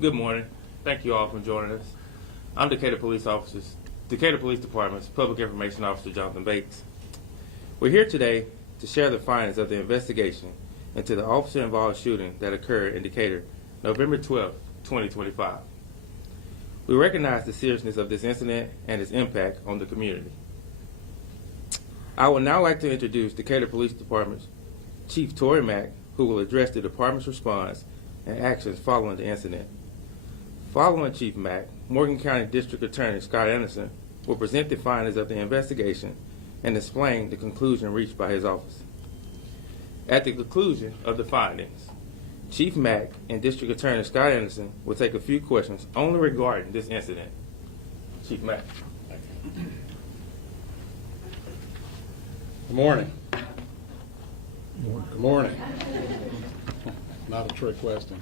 Good morning. Thank you all for joining us. I'm Decatur Police Department's Public Information Officer, Jonathan Bates. We're here today to share the findings of the investigation into the officer-involved shooting that occurred in Decatur, November 12, 2025. We recognize the seriousness of this incident and its impact on the community. I would now like to introduce Decatur Police Department's Chief Torry Mack, who will address the department's response and actions following the incident. Following Chief Mack, Morgan County District Attorney Scott Anderson will present the findings of the investigation and explain the conclusion reached by his office. At the conclusion of the findings, Chief Mack and District Attorney Scott Anderson will take a few questions only regarding this incident. Chief Mack. Good morning. Good morning. Not a trick question.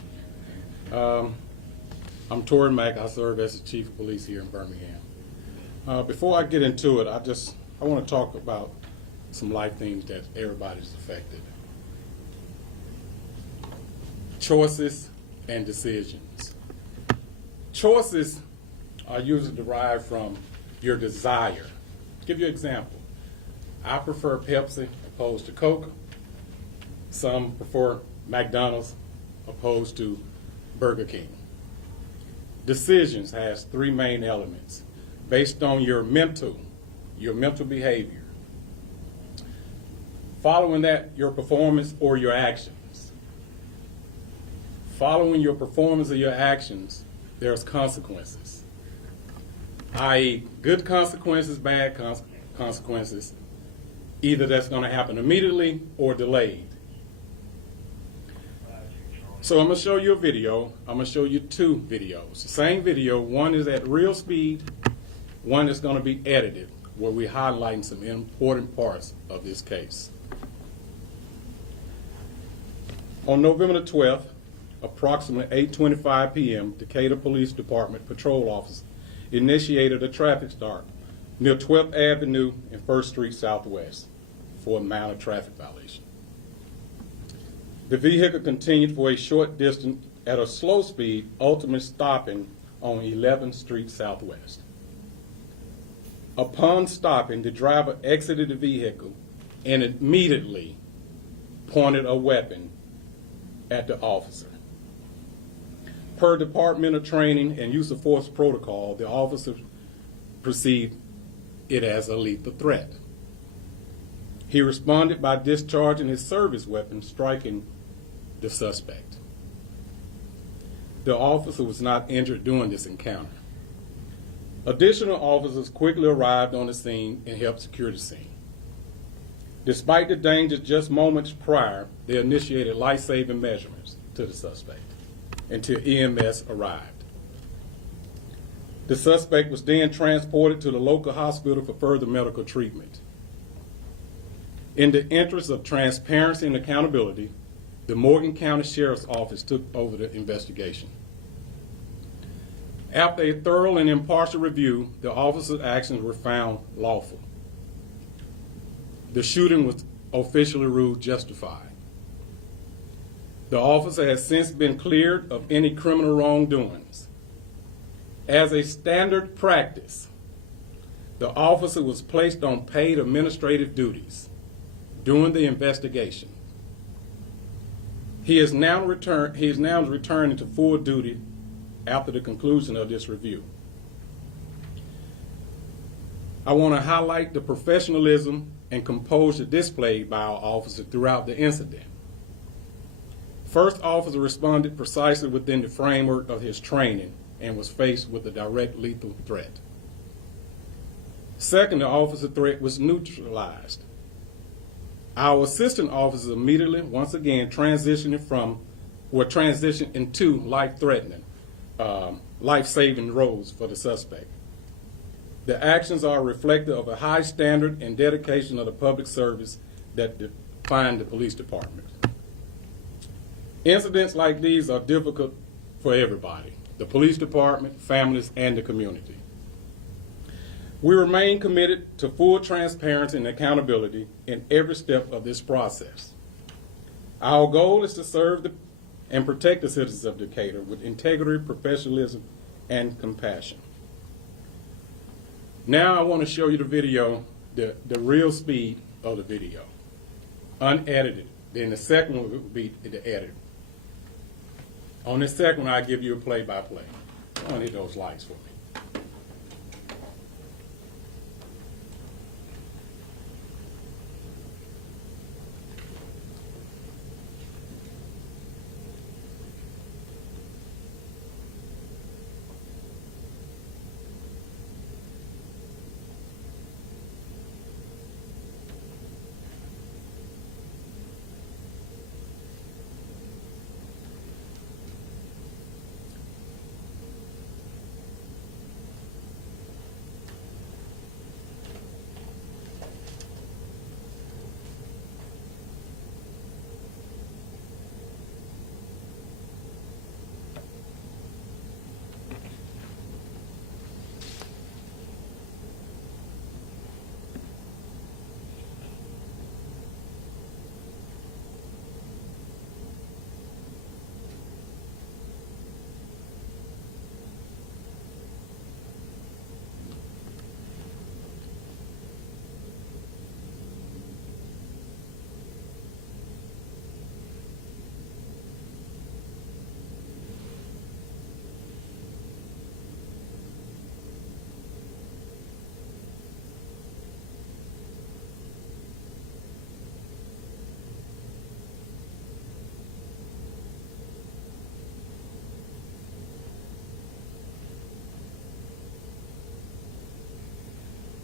I'm Torry Mack. I serve as the Chief of Police here in Birmingham. Before I get into it, I want to talk about some life themes that everybody's affected. Choices and decisions. Choices are usually derived from your desire. I'll give you an example. I prefer Pepsi opposed to Coke. Some prefer McDonald's opposed to Burger King. Decisions has three main elements based on your mental behavior. Following that, your performance or your actions. Following your performance or your actions, there's consequences, i.e. good consequences, bad consequences. Either that's going to happen immediately or delayed. So I'm going to show you a video. I'm going to show you two videos. The same video, one is at real speed, one is going to be edited, where we're highlighting some important parts of this case. On November the 12th, approximately 8:25 p.m., Decatur Police Department patrol officers initiated a traffic stop near 12th Avenue and 1st Street Southwest for a minor traffic violation. The vehicle continued for a short distance at a slow speed, ultimately stopping on 11th Street Southwest. Upon stopping, the driver exited the vehicle and immediately pointed a weapon at the officer. Per departmental training and use of force protocol, the officer perceived it as a lethal threat. He responded by discharging his service weapon, striking the suspect. The officer was not injured during this encounter. Additional officers quickly arrived on the scene and helped secure the scene. Despite the danger just moments prior, they initiated life-saving measurements to the suspect until EMS arrived. The suspect was then transported to the local hospital for further medical treatment. In the interest of transparency and accountability, the Morgan County Sheriff's Office took over the investigation. After a thorough and impartial review, the officer's actions were found lawful. The shooting was officially ruled justified. The officer has since been cleared of any criminal wrongdoings. As a standard practice, the officer was placed on paid administrative duties during the investigation. He is now returning to full duty after the conclusion of this review. I want to highlight the professionalism and composure displayed by our officer throughout the incident. First officer responded precisely within the framework of his training and was faced with a direct lethal threat. Second, the officer threat was neutralized. Our assistant officers immediately, once again, transitioned into life-threatening, life-saving roles for the suspect. The actions are reflective of a high standard and dedication of the public service that define the police department. Incidents like these are difficult for everybody, the police department, families, and the community. We remain committed to full transparency and accountability in every step of this process. Our goal is to serve the and protect the citizens of Decatur with integrity, professionalism, and compassion. Now I want to show you the video, the real speed of the video, unedited. Then the second one will be the edited. On the second one, I'll give you a play-by-play. I want to hit those lights for me.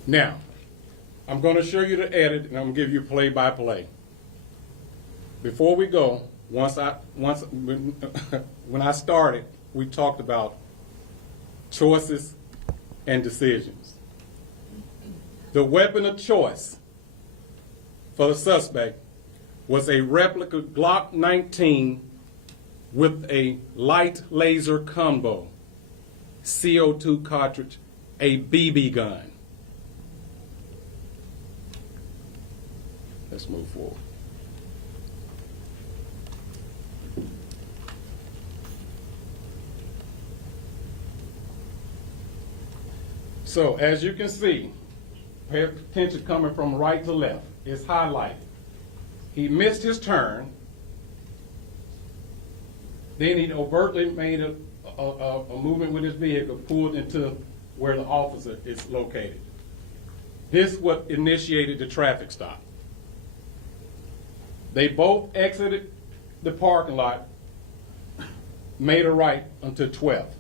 Now, I'm going to show you the edit, and I'm going to give you play-by-play. Before we go, when I started, we talked about choices and decisions. The weapon of choice for the suspect was a replica Glock 19 with a light laser combo, CO2 cartridge, a BB gun. Let's move forward. So, as you can see, pay attention coming from right to left. It's highlighted. He missed his turn. Then he overtly made a movement with his vehicle, pulled into where the officer is located. This is what initiated the traffic stop. They both exited the parking lot, made a right onto 12th.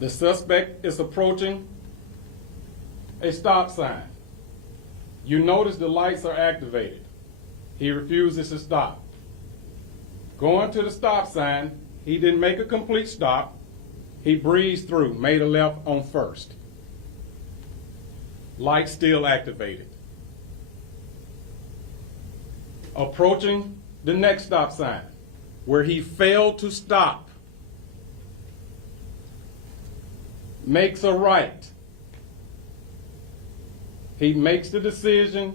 The suspect is approaching a stop sign. You notice the lights are activated. He refuses to stop. Going to the stop sign, he didn't make a complete stop. He breezed through, made a left on First. Lights still activated. Approaching the next stop sign, where he failed to stop, makes a right. He makes the decision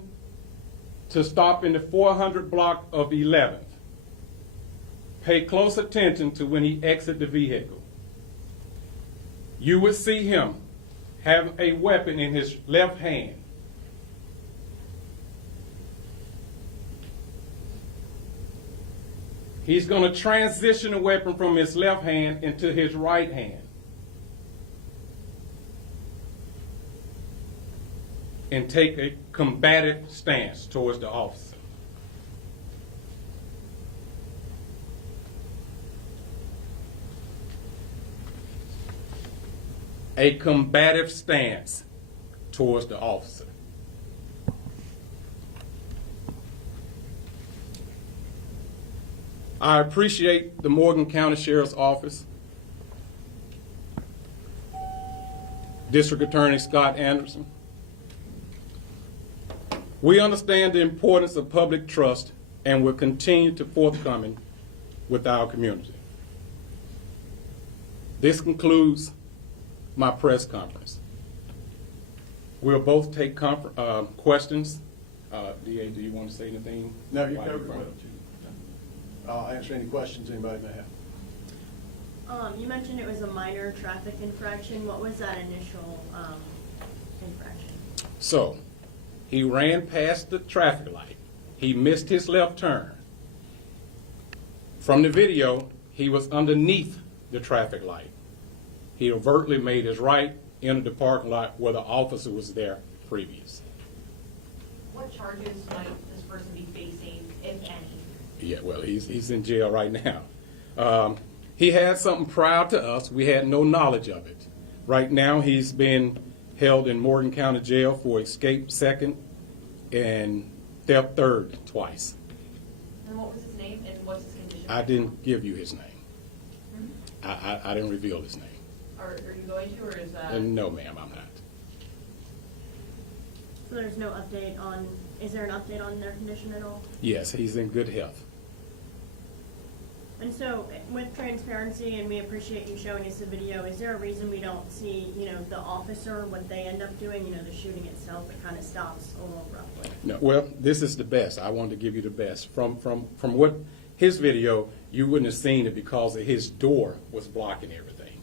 to stop in the 400 block of 11th. Pay close attention to when he exits the vehicle. You would see him have a weapon in his left hand. He's going to transition the weapon from his left hand into his right hand and take a combative stance towards the officer. A combative stance towards the officer. I appreciate the Morgan County Sheriff's Office, District Attorney Scott Anderson. We understand the importance of public trust and will continue to forthcoming with our community. This concludes my press conference. We'll both take questions. DA, do you want to say anything? No, you covered it well. I'll answer any questions anybody may have. You mentioned it was a minor traffic infraction. What was that initial infraction? So, he ran past the traffic light. He missed his left turn. From the video, he was underneath the traffic light. He overtly made his right, entered the parking lot where the officer was there previous. What charges might this person be facing, if any? Yeah, well, he's in jail right now. He had something prior to us. We had no knowledge of it. Right now, he's been held in Morgan County Jail for escape second and theft third twice. And what was his name and what's his condition? I didn't give you his name. Mhm. I didn't reveal his name. Are you going to, or is that? No, ma'am, I'm not. So there's no update on, is there an update on their condition at all? Yes, he's in good health. And so with transparency, and we appreciate you showing us the video, is there a reason we don't see, the officer, what they end up doing, the shooting itself, it kind of stops a little roughly? No, well, this is the best. I wanted to give you the best. From what his video, you wouldn't have seen it because his door was blocking everything.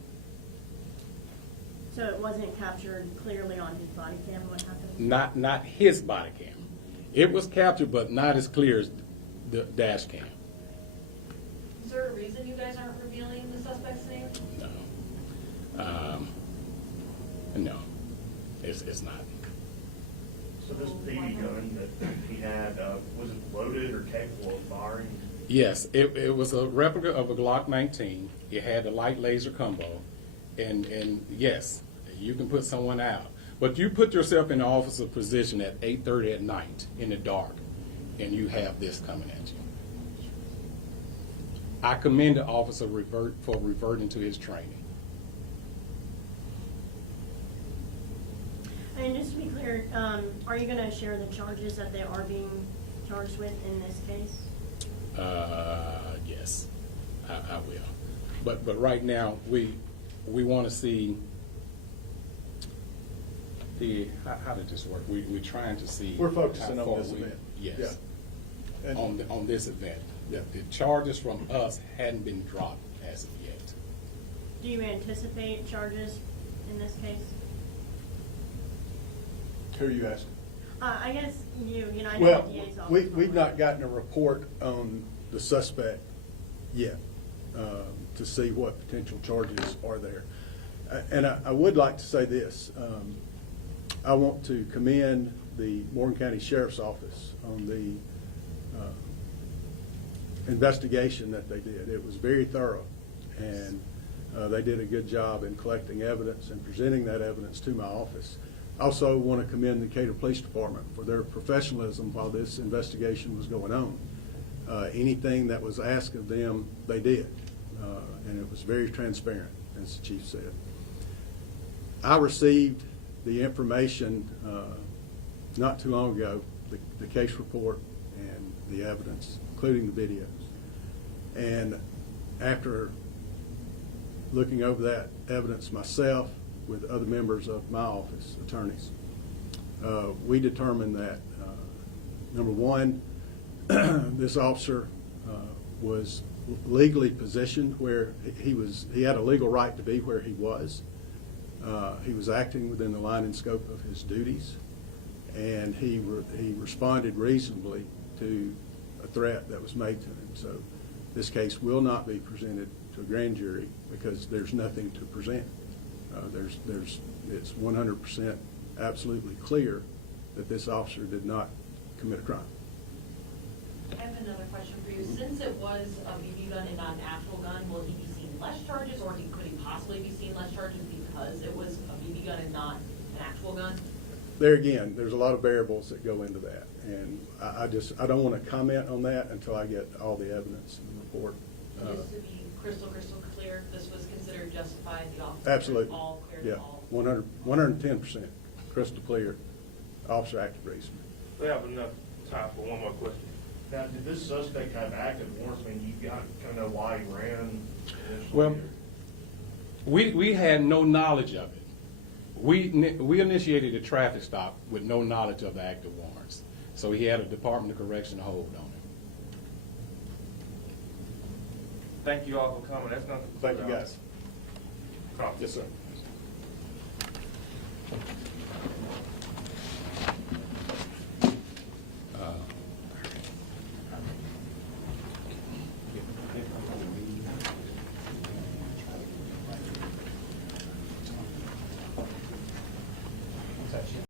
So it wasn't captured clearly on his body cam what happened? Not his body cam. It was captured, but not as clear as the dash cam. Is there a reason you guys aren't revealing the suspect's name? No, it's not. So this BB gun that he had, was it loaded or capable of firing? Yes, it was a replica of a Glock 19. It had the light laser combo, and yes, you can put someone out. But you put yourself in the officer position at 8:30 at night in the dark, and you have this coming at you. I commend the officer for reverting to his training. And just to be clear, are you going to share the charges that they are being charged with in this case? Yes, I will. But right now, we want to see how did this work? We're trying to see. We're focusing how on far this event. Yes. Yeah. And- On this event. Yeah. The charges from us hadn't been dropped as of yet. Do you anticipate charges in this case? Who are you asking? I guess I know Well, the DA's office. we've not gotten a report on the suspect yet to see what potential charges are there. And I would like to say this. I want to commend the Morgan County Sheriff's Office on the investigation that they did. It was very thorough, and they did a good job in collecting evidence and presenting that evidence to my office. I also want to commend the Decatur Police Department for their professionalism while this investigation was going on. Anything that was asked of them, they did, and it was very transparent, as the chief said. I received the information not too long ago, the case report and the evidence, including the videos. And after looking over that evidence myself with other members of my office, attorneys, we determined that, number one, this officer was legally positioned where he had a legal right to be where he was. He was acting within the line and scope of his duties, and he responded reasonably to a threat that was made to him. So this case will not be presented to a grand jury because there's nothing to present. It's 100% absolutely clear that this officer did not commit a crime. I have another question for you. Since it was a BB gun and not an actual gun, will he be seeing less charges, or could he possibly be seeing less charges because it was a BB gun and not an actual gun? There again, there's a lot of variables that go into that, and I don't want to comment on that until I get all the evidence in the report. Just to be crystal clear, this was considered justified, the officer Absolutely. all cleared Yeah, all. 110% crystal clear. Officer acted reasonably. We have enough time for one more question. Now, did this suspect have active warrants? I mean, you got kind of know why he ran initially? Well, we had no knowledge of it. We initiated a traffic stop with no knowledge of the active warrants. So he had a Department of Correction hold on him. Thank you all for coming. That's nothing. Thank you, guys. Carl. Yes, sir.